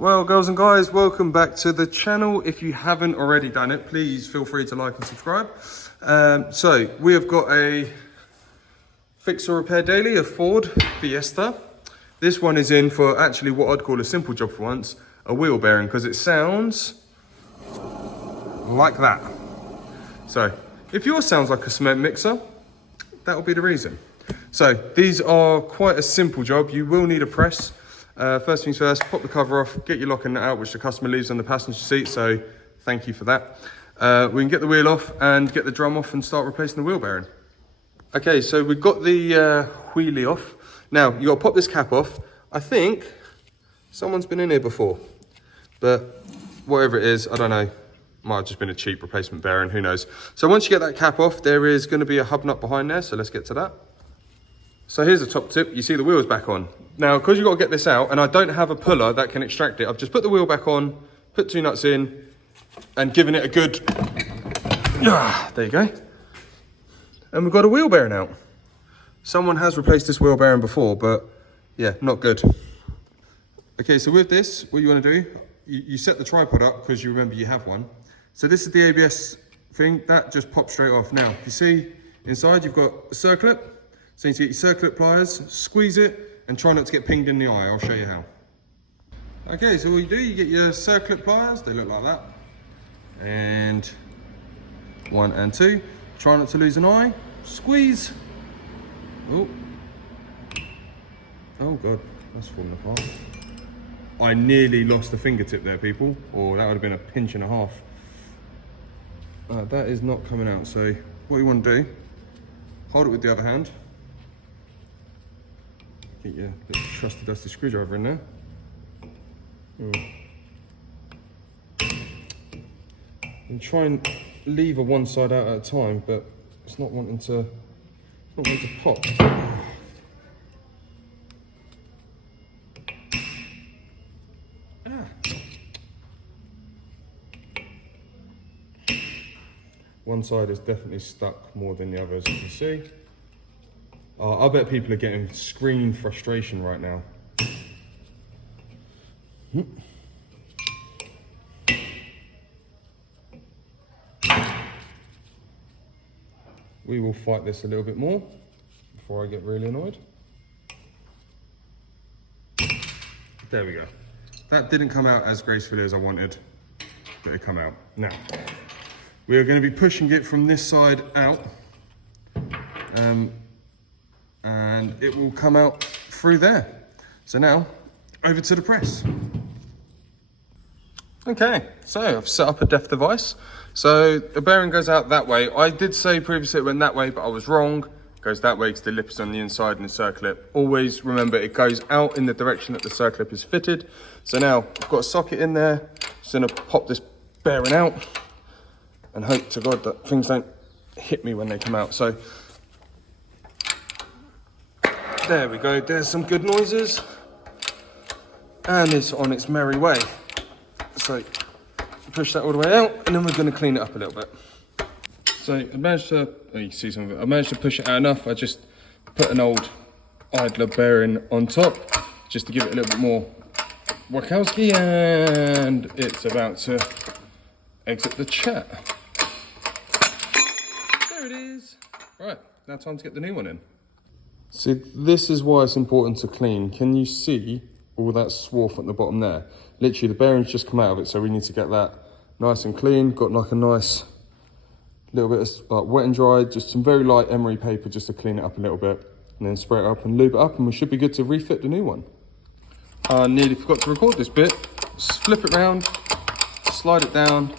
Well, girls and guys, welcome back to the channel. If you haven't already done it, please feel free to like and subscribe. So we have got a fix or repair daily, a Ford Fiesta. This one is in for actually what I'd call a simple job for once, a wheel bearing, because it sounds like that. So if yours sounds like a cement mixer, that'll be the reason. So these are quite a simple job. You will need a press. First things first, pop the cover off, get your lock and nut out, which the customer leaves on the passenger seat, so thank you for that. We can get the wheel off and get the drum off and start replacing the wheel bearing. Okay, so we've got the wheelie off. Now, you gotta pop this cap off. I think someone's been in here before, but whatever it is, I don't know. Might have just been a cheap replacement bearing, who knows. So once you get that cap off, there is gonna be a hub nut behind there, so let's get to that. So here's the top tip, you see the wheel's back on. Now, because you've got to get this out, and I don't have a puller that can extract it, I've just put the wheel back on, put two nuts in, and given it a good, there you go. And we've got a wheel bearing out. Someone has replaced this wheel bearing before, but yeah, not good. Okay, so with this, what you want to do, you set the tripod up, because you remember you have one. So this is the ABS thing, that just pops straight off. Now, you see inside you've got a circlip. So you need to get your circlip pliers, squeeze it, and try not to get pinged in the eye. I'll show you how. Okay, so what you do, you get your circlip pliers, they look like that. And 1 and 2. Try not to lose an eye, squeeze. Oh. Oh God, that's falling apart. I nearly lost the fingertip there, people, or that would have been a pinch and a half. That is not coming out, so what you want to do, hold it with the other hand. Get your little trusty dusty screwdriver in there. And try and lever one side out at a time, but it's not wanting to pop. One side is definitely stuck more than the other, as you can see. I bet people are getting screaming frustration right now. We will fight this a little bit more before I get really annoyed. There we go. That didn't come out as gracefully as I wanted, but it come out. Now, we are going to be pushing it from this side out. And it will come out through there. So now, over to the press. Okay, so I've set up a depth device. So the bearing goes out that way. I did say previously it went that way, but I was wrong. It goes that way because the lip is on the inside and the circlip. Always remember it goes out in the direction that the circlip is fitted. So now I've got a socket in there. Just gonna pop this bearing out and hope to God that things don't hit me when they come out. So there we go, there's some good noises. And it's on its merry way. So push that all the way out, and then we're gonna clean it up a little bit. So I managed to, you can see some of it, I managed to push it out enough. I just put an old idler bearing on top, just to give it a little bit more Wachowski, and it's about to exit the chat. There it is. Right, now time to get the new one in. See, this is why it's important to clean. Can you see all that swarf at the bottom there? Literally, the bearings just come out of it, so we need to get that nice and clean. Got like a nice little bit of like wet and dry, just some very light emery paper just to clean it up a little bit, and then spray it up and lube it up, and we should be good to refit the new one. I nearly forgot to record this bit. Just flip it round, slide it down,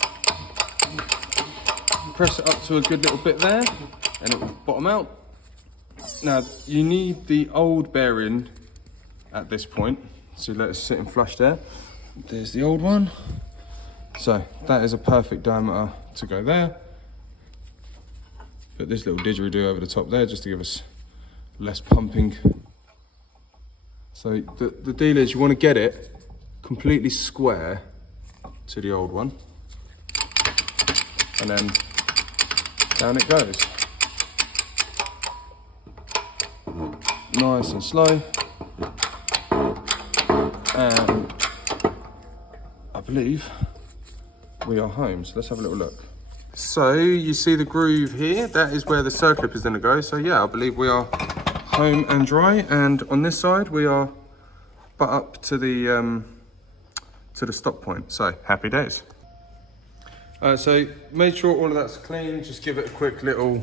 press it up to a good little bit there, and it will bottom out. Now, you need the old bearing at this point, so let it sit and flush there. There's the old one. So that is a perfect diameter to go there. Put this little didgeridoo over the top there just to give us less pumping. So the deal is you want to get it completely square to the old one, and then down it goes. Nice and slow, and believe we are home. So let's have a little look. So you see the groove here, that is where the circlip is going to go. So yeah, I believe we are home and dry. And on this side, we are butt up to the stop point. So happy days. So make sure all of that's clean. Just give it a quick little,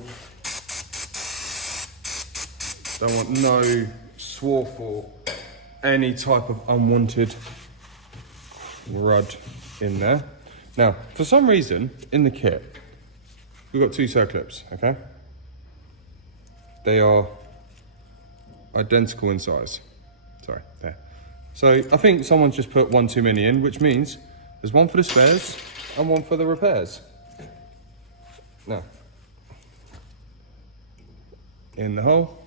don't want no swarf or any type of unwanted crud in there. Now, for some reason, in the kit, we've got 2 circlips, okay? They are identical in size. Sorry, there. So I think someone's just put one too many in, which means there's one for the spares and one for the repairs. Now, in the hole,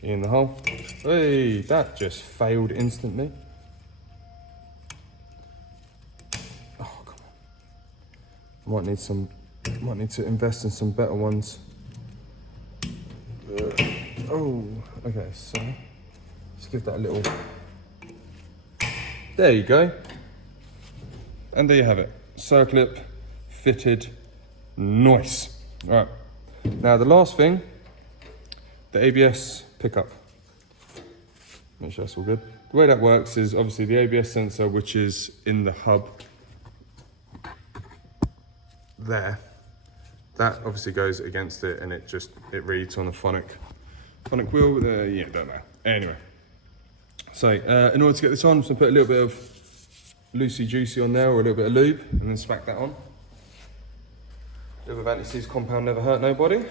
in the hole. Hey, that just failed instantly. Might need to invest in some better ones. Oh, okay, so let's give that a little. There you go. And there you have it. Circlip fitted. Nice. All right. Now the last thing, the ABS pickup. Make sure that's all good. The way that works is obviously the ABS sensor, which is in the hub there, that obviously goes against it, and it reads on a phonic wheel. Yeah, don't know. Anyway, so in order to get this on, I'm just gonna put a little bit of loosey juicy on there, or a little bit of lube, and then smack that on. A little bit of anti-seize compound never hurt nobody.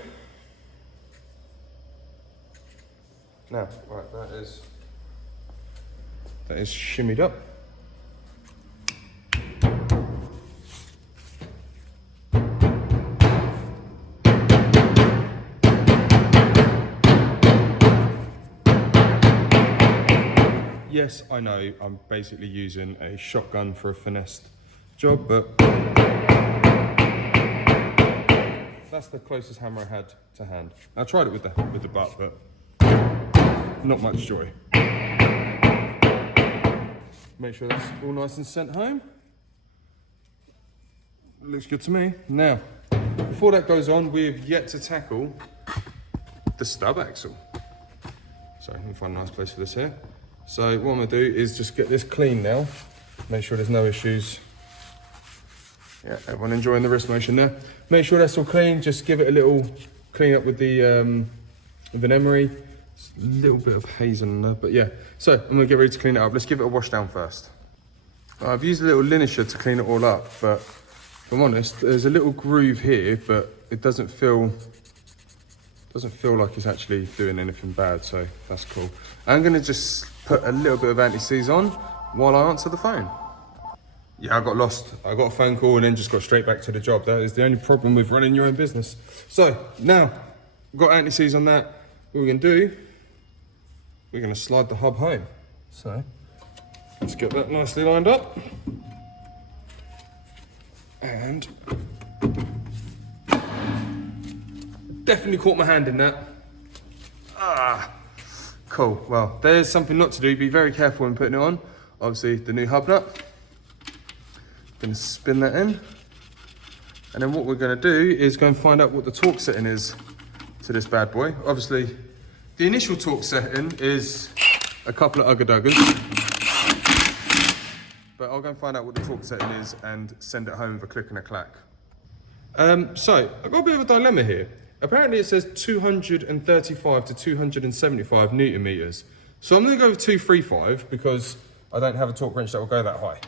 Now, right, that is shimmied up. Yes, I know I'm basically using a shotgun for a finessed job, but that's the closest hammer I had to hand. I tried it with the butt, but not much joy. Make sure that's all nice and sent home. Looks good to me. Now, before that goes on, we've yet to tackle the stub axle. So let me find a nice place for this here. So what I'm gonna do is just get this clean now. Make sure there's no issues. Yeah, everyone enjoying the wrist motion there. Make sure that's all clean. Just give it a little clean up with the emery. A little bit of haze on there, but yeah. So I'm gonna get ready to clean it up. Let's give it a wash down first. I've used a little linisher to clean it all up, but if I'm honest, there's a little groove here, but it doesn't feel like it's actually doing anything bad, so that's cool. I'm gonna just put a little bit of anti-seize on while I answer the phone. Yeah, I got lost. I got a phone call and then just got straight back to the job. That is the only problem with running your own business. So now, we've got anti-seize on that. What we're gonna do, we're gonna slide the hub home. So, let's get that nicely lined up. And definitely caught my hand in that. Cool. Well, there's something not to do. Be very careful when putting it on. Obviously, the new hub nut. Gonna spin that in. And then what we're gonna do is go and find out what the torque setting is to this bad boy. Obviously, the initial torque setting is a couple of ugga-duggers. But I'll go and find out what the torque setting is and send it home with a click and a clack. So, I've got a bit of a dilemma here. Apparently it says 235 to 275 Newton meters. So I'm gonna go with 235 because I don't have a torque wrench that will go that high.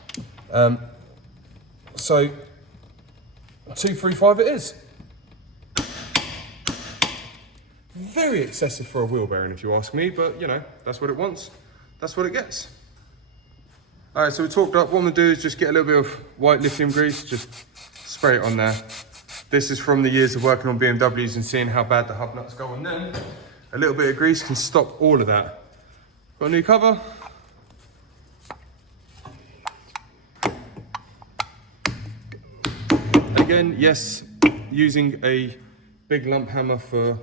So 235 it is. Very excessive for a wheel bearing if you ask me, but you know, that's what it wants. That's what it gets. All right, so we talked up. What I'm gonna do is just get a little bit of white lithium grease, just spray it on there. This is from the years of working on BMWs and seeing how bad the hub nuts go on them. A little bit of grease can stop all of that. Got a new cover. Again, yes, using a big lump hammer for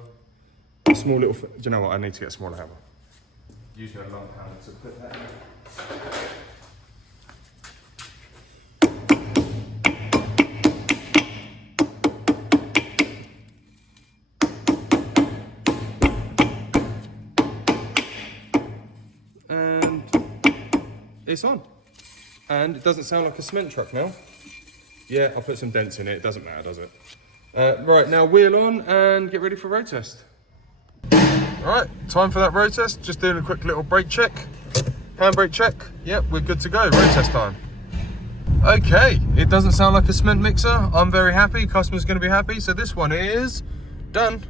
a small little, do you know what, I need to get a smaller hammer. Using a lump hammer to put that in. it's on. And it doesn't sound like a cement truck now. Yeah, I'll put some dents in it. It doesn't matter, does it? Right, now wheel on and get ready for road test. All right, time for that road test. Just doing a quick little brake check. Handbrake check. Yep, we're good to go. Road test time. Okay, it doesn't sound like a cement mixer. I'm very happy. Customer's going to be happy. So this one is done.